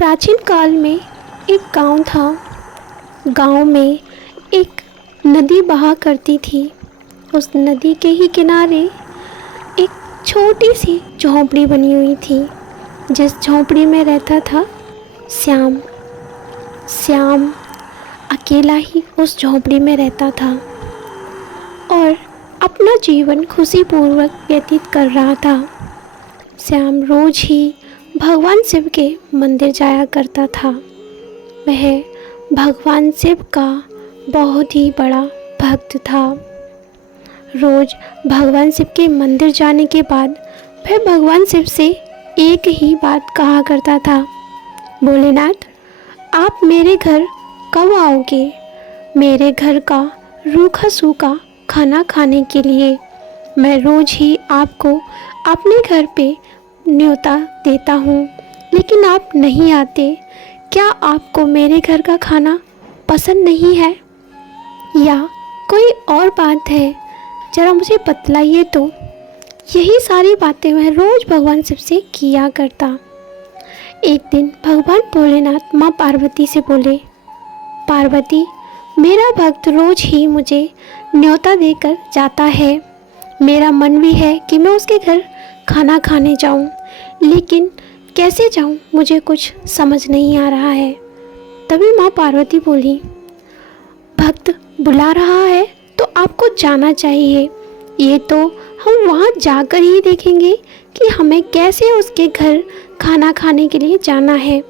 प्राचीन काल में एक गांव था। गांव में एक नदी बहा करती थी। उस नदी के ही किनारे एक छोटी सी झोंपड़ी बनी हुई थी, जिस झोंपड़ी में रहता था श्याम। श्याम अकेला ही उस झोंपड़ी में रहता था और अपना जीवन खुशीपूर्वक व्यतीत कर रहा था। श्याम रोज ही भगवान शिव के मंदिर जाया करता था। वह भगवान शिव का बहुत ही बड़ा भक्त था। रोज भगवान शिव के मंदिर जाने के बाद वह भगवान शिव से एक ही बात कहा करता था, भोलेनाथ, आप मेरे घर कब आओगे? मेरे घर का रूखा सूखा खाना खाने के लिए। मैं रोज ही आपको अपने घर पे न्योता देता हूँ, लेकिन आप नहीं आते। क्या आपको मेरे घर का खाना पसंद नहीं है या कोई और बात है? ज़रा मुझे बतलाइए तो। यही सारी बातें वह रोज़ भगवान शिव से किया करता। एक दिन भगवान भोलेनाथ माँ पार्वती से बोले, पार्वती, मेरा भक्त रोज ही मुझे न्योता देकर जाता है। मेरा मन भी है कि मैं उसके घर खाना खाने जाऊं, लेकिन कैसे जाऊं मुझे कुछ समझ नहीं आ रहा है। तभी माँ पार्वती बोली, भक्त बुला रहा है तो आपको जाना चाहिए। ये तो हम वहाँ जाकर ही देखेंगे कि हमें कैसे उसके घर खाना खाने के लिए जाना है।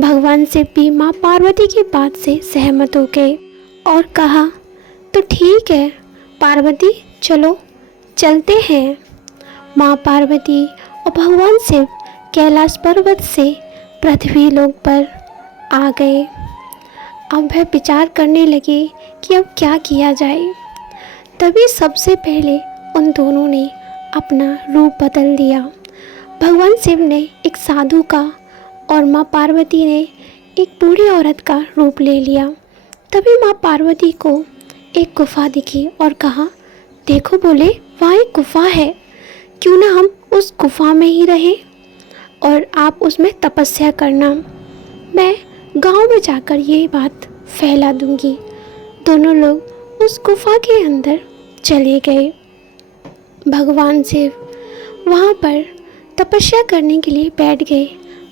भगवान शिव भी माँ पार्वती की बात से सहमत हो गए और कहा, तो ठीक है पार्वती, चलो चलते हैं। माँ पार्वती और भगवान शिव कैलाश पर्वत से पृथ्वी लोक पर आ गए। अब वह विचार करने लगे कि अब क्या किया जाए। तभी सबसे पहले उन दोनों ने अपना रूप बदल दिया। भगवान शिव ने एक साधु का और माँ पार्वती ने एक बूढ़ी औरत का रूप ले लिया। तभी माँ पार्वती को एक गुफा दिखी और कहा, देखो बोले, वहाँ एक गुफा है, क्यों ना हम उस गुफा में ही रहें और आप उसमें तपस्या करना। मैं गांव में जाकर ये बात फैला दूंगी। दोनों लोग उस गुफा के अंदर चले गए। भगवान शिव वहाँ पर तपस्या करने के लिए बैठ गए।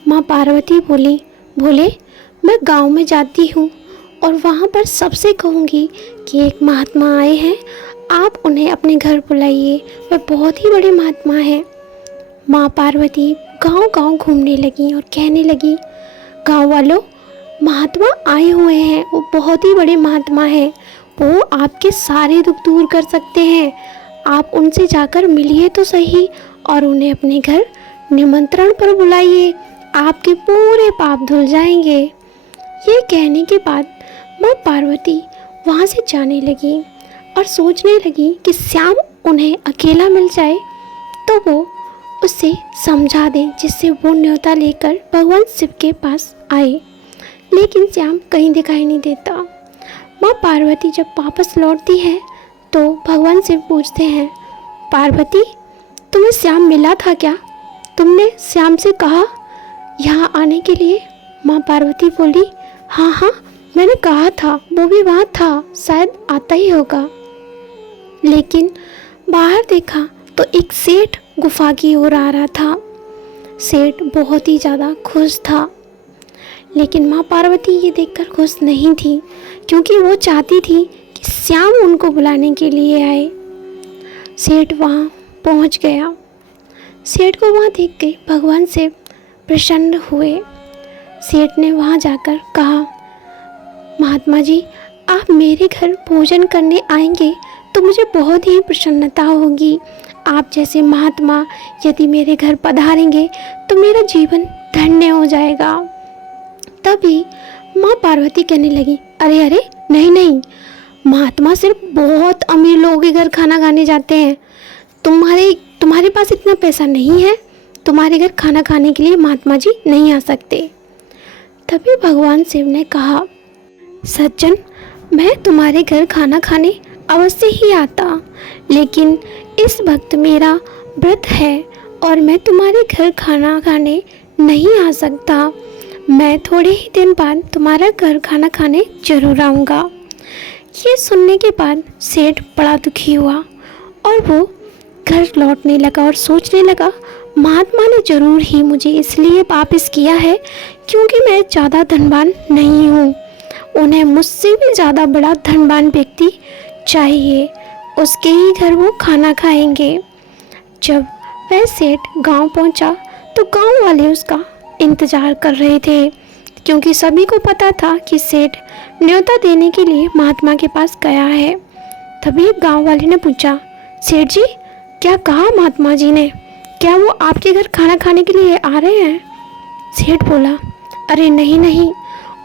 माँ पार्वती बोली, भोले, मैं गांव में जाती हूँ और वहाँ पर सबसे कहूँगी कि एक महात्मा आए हैं, आप उन्हें अपने घर बुलाइए, वे बहुत ही बड़े महात्मा हैं। माँ पार्वती गांव-गांव घूमने लगी और कहने लगी, गांव वालों, महात्मा आए हुए हैं, वो बहुत ही बड़े महात्मा हैं, वो आपके सारे दुख दूर कर सकते हैं। आप उनसे जाकर मिलिए तो सही और उन्हें अपने घर निमंत्रण पर बुलाइए, आपके पूरे पाप धुल जाएंगे। ये कहने के बाद माँ पार्वती वहाँ से जाने लगी और सोचने लगी कि श्याम उन्हें अकेला मिल जाए तो वो उससे समझा दें, जिससे वो न्योता लेकर भगवान शिव के पास आए। लेकिन श्याम कहीं दिखाई नहीं देता। माँ पार्वती जब वापस लौटती है तो भगवान शिव पूछते हैं, पार्वती, तुम्हें श्याम मिला था क्या? तुमने श्याम से कहा यहाँ आने के लिए? माँ पार्वती बोली, हाँ हाँ, मैंने कहा था, वो भी वहाँ था, शायद आता ही होगा। लेकिन बाहर देखा तो एक सेठ गुफा की ओर आ रहा था। सेठ बहुत ही ज़्यादा खुश था, लेकिन माँ पार्वती ये देखकर खुश नहीं थी, क्योंकि वो चाहती थी कि श्याम उनको बुलाने के लिए आए। सेठ वहाँ पहुँच गया। सेठ को वहाँ देख के भगवान शिव प्रसन्न हुए। सेठ ने वहाँ जाकर कहा, महात्मा जी, आप मेरे घर भोजन करने आएंगे तो मुझे बहुत ही प्रसन्नता होगी। आप जैसे महात्मा यदि मेरे घर पधारेंगे तो मेरा जीवन धन्य हो जाएगा। तभी माँ पार्वती कहने लगी, अरे अरे, नहीं नहीं, महात्मा सिर्फ बहुत अमीर लोगों के घर खाना खाने जाते हैं। तुम्हारे पास इतना पैसा नहीं है, तुम्हारे घर खाना खाने के लिए महात्मा जी नहीं आ सकते। तभी भगवान शिव ने कहा, सज्जन, मैं तुम्हारे घर खाना खाने अवश्य ही आता, लेकिन इस वक्त मेरा व्रत है और मैं तुम्हारे घर खाना खाने नहीं आ सकता। मैं थोड़े ही दिन बाद तुम्हारा घर खाना खाने जरूर आऊँगा। ये सुनने के बाद सेठ बड़ा दुखी हुआ और वो घर लौटने लगा और सोचने लगा, महात्मा ने ज़रूर ही मुझे इसलिए वापस किया है क्योंकि मैं ज़्यादा धनवान नहीं हूँ। उन्हें मुझसे भी ज़्यादा बड़ा धनवान व्यक्ति चाहिए, उसके ही घर वो खाना खाएंगे। जब वह सेठ गांव पहुंचा तो गांव वाले उसका इंतज़ार कर रहे थे क्योंकि सभी को पता था कि सेठ न्योता देने के लिए महात्मा के पास गया है। तभी एक गांव वाले ने पूछा, सेठ जी क्या कहा महात्मा जी ने, क्या वो आपके घर खाना खाने के लिए आ रहे हैं? सेठ बोला, अरे नहीं नहीं,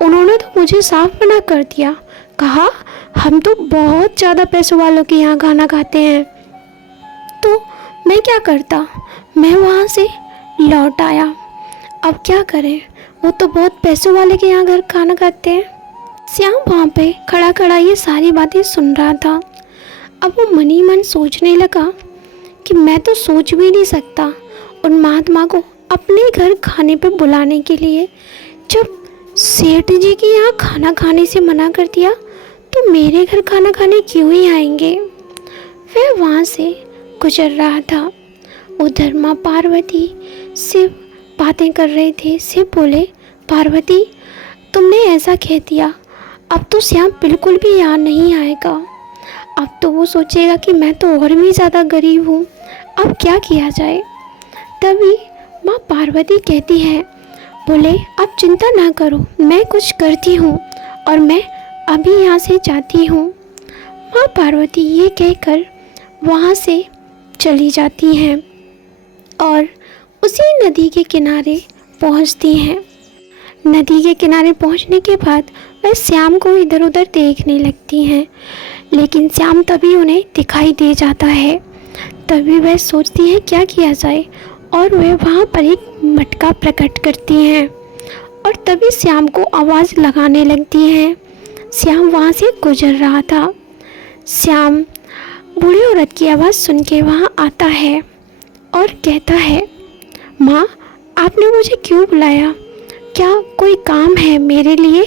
उन्होंने तो मुझे साफ मना कर दिया, कहा हम तो बहुत ज़्यादा पैसों वालों के यहाँ खाना खाते हैं। तो मैं क्या करता, मैं वहाँ से लौट आया। अब क्या करें, वो तो बहुत पैसों वाले के यहाँ घर खाना खाते हैं। श्याम वहाँ पे खड़ा खड़ा ये सारी बातें सुन रहा था। अब वो मन ही मन सोचने लगा कि मैं तो सोच भी नहीं सकता उन महात्मा को अपने घर खाने पे बुलाने के लिए। जब सेठ जी के यहाँ खाना खाने से मना कर दिया तो मेरे घर खाना खाने क्यों ही आएंगे। वह वहाँ से गुजर रहा था। उधर माँ पार्वती से बातें कर रहे थे। शिव बोले, पार्वती तुमने ऐसा कह दिया, अब तो श्याम बिल्कुल भी यहाँ नहीं आएगा। अब तो वो सोचेगा कि मैं तो और भी ज़्यादा गरीब हूँ, अब क्या किया जाए। तभी माँ पार्वती कहती है, बोले आप चिंता ना करो, मैं कुछ करती हूँ और मैं अभी यहाँ से जाती हूँ। माँ पार्वती ये कहकर वहाँ से चली जाती हैं और उसी नदी के किनारे पहुँचती हैं। नदी के किनारे पहुँचने के बाद वह श्याम को इधर उधर देखने लगती हैं, लेकिन श्याम तभी उन्हें दिखाई दे जाता है। तभी वह सोचती हैं क्या किया जाए और वह वहाँ पर एक मटका प्रकट करती हैं और तभी श्याम को आवाज़ लगाने लगती हैं। श्याम वहाँ से गुजर रहा था। श्याम बूढ़ी औरत की आवाज़ सुन के वहाँ आता है और कहता है, माँ आपने मुझे क्यों बुलाया, क्या कोई काम है मेरे लिए?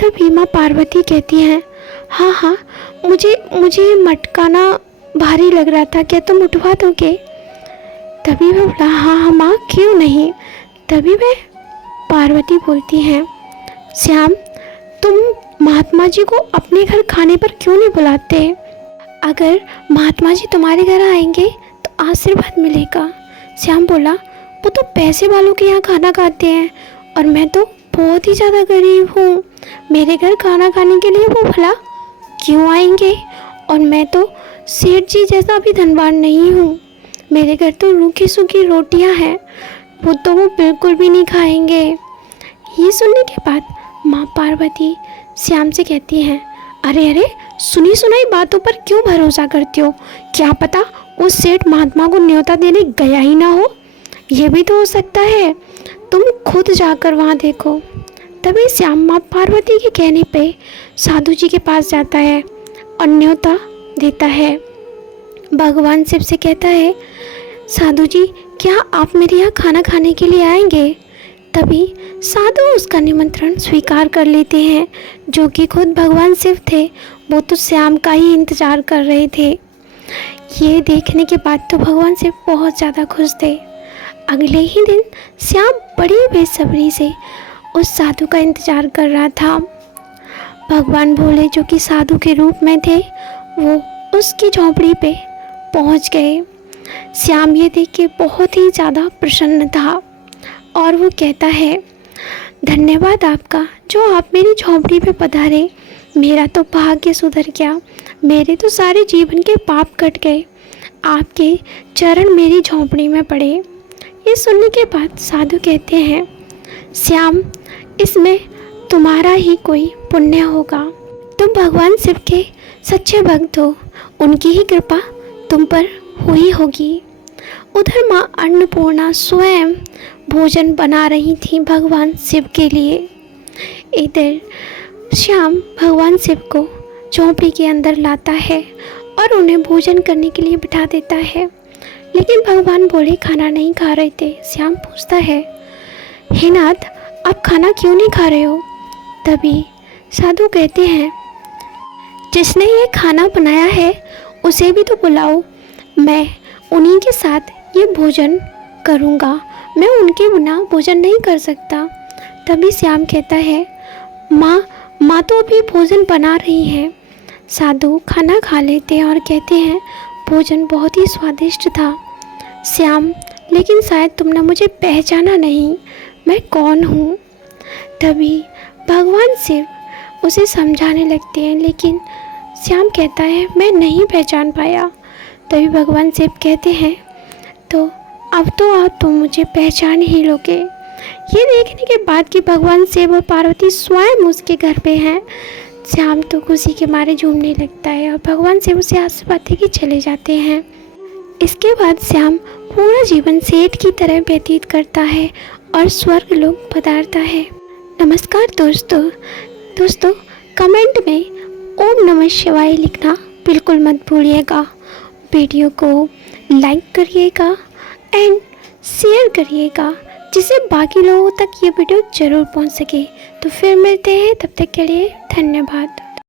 तभी माँ पार्वती कहती हैं, हाँ हाँ, मुझे मटका ना भारी लग रहा था, क्या तुम उठवा दोगे? तभी वह बोला, हाँ हाँ माँ क्यों नहीं। तभी वह पार्वती बोलती हैं, श्याम तुम महात्मा जी को अपने घर खाने पर क्यों नहीं बुलाते? अगर महात्मा जी तुम्हारे घर आएंगे तो आशीर्वाद मिलेगा। श्याम बोला, वो तो पैसे वालों के यहाँ खाना खाते हैं और मैं तो बहुत ही ज़्यादा गरीब हूँ, मेरे घर खाना खाने के लिए वो भला क्यों आएंगे? और मैं तो सेठ जी जैसा भी धनवान नहीं हूँ, मेरे घर तो रूखी सूखी रोटियाँ हैं, वो बिल्कुल भी नहीं खाएंगे। ये सुनने के बाद माँ पार्वती श्याम से कहती हैं, अरे अरे, सुनी सुनाई बातों पर क्यों भरोसा करते हो? क्या पता उस सेठ महात्मा को न्योता देने गया ही ना हो, ये भी तो हो सकता है, तुम खुद जाकर वहाँ देखो। तभी श्याम माँ पार्वती के कहने पे साधु जी के पास जाता है और न्योता देता है। भगवान शिव से कहता है, साधु जी क्या आप मेरे यहाँ खाना खाने के लिए आएंगे? तभी साधु उसका निमंत्रण स्वीकार कर लेते हैं, जो कि खुद भगवान शिव थे। वो तो श्याम का ही इंतज़ार कर रहे थे। ये देखने के बाद तो भगवान शिव बहुत ज़्यादा खुश थे। अगले ही दिन श्याम बड़ी बेसब्री से उस साधु का इंतज़ार कर रहा था। भगवान भोले जो कि साधु के रूप में थे, वो उसकी झोंपड़ी पे पहुंच गए। श्याम ये देख के बहुत ही ज़्यादा प्रसन्न था और वो कहता है, धन्यवाद आपका जो आप मेरी झोंपड़ी पे पधारे, मेरा तो भाग्य सुधर गया, मेरे तो सारे जीवन के पाप कट गए, आपके चरण मेरी झोंपड़ी में पड़े। ये सुनने के बाद साधु कहते हैं, श्याम इसमें तुम्हारा ही कोई पुण्य होगा, तुम भगवान शिव के सच्चे भक्त हो, उनकी ही कृपा तुम पर हुई होगी। उधर माँ अन्नपूर्णा स्वयं भोजन बना रही थी भगवान शिव के लिए। इधर श्याम भगवान शिव को झोंपड़ी के अंदर लाता है और उन्हें भोजन करने के लिए बिठा देता है, लेकिन भगवान भोले खाना नहीं खा रहे थे। श्याम पूछता है, हे नाथ आप खाना क्यों नहीं खा रहे हो? तभी साधु कहते हैं, जिसने ये खाना बनाया है उसे भी तो बुलाओ, मैं उन्हीं के साथ ये भोजन करूँगा, मैं उनके बिना भोजन नहीं कर सकता। तभी श्याम कहता है, माँ तो अभी भोजन बना रही है। साधु खाना खा लेते हैं और कहते हैं, भोजन बहुत ही स्वादिष्ट था श्याम, लेकिन शायद तुमने मुझे पहचाना नहीं, मैं कौन हूँ। तभी भगवान शिव उसे समझाने लगते हैं, लेकिन श्याम कहता है, मैं नहीं पहचान पाया। तभी भगवान शिव कहते हैं, तो अब तो आप तुम मुझे पहचान ही लोगे। ये देखने के बाद कि भगवान शिव और पार्वती स्वयं उसके घर पे हैं, श्याम तो खुशी के मारे झूमने लगता है और भगवान शिव उसे आशीर्वाद दे के चले जाते हैं। इसके बाद श्याम पूरा जीवन सेठ की तरह व्यतीत करता है और स्वर्ग लोक पधारता है। नमस्कार दोस्तों कमेंट में ओम नमः शिवाय लिखना बिल्कुल मत भूलिएगा। वीडियो को लाइक करिएगा एंड शेयर करिएगा, जिससे बाकी लोगों तक ये वीडियो ज़रूर पहुंच सके। तो फिर मिलते हैं, तब तक के लिए धन्यवाद।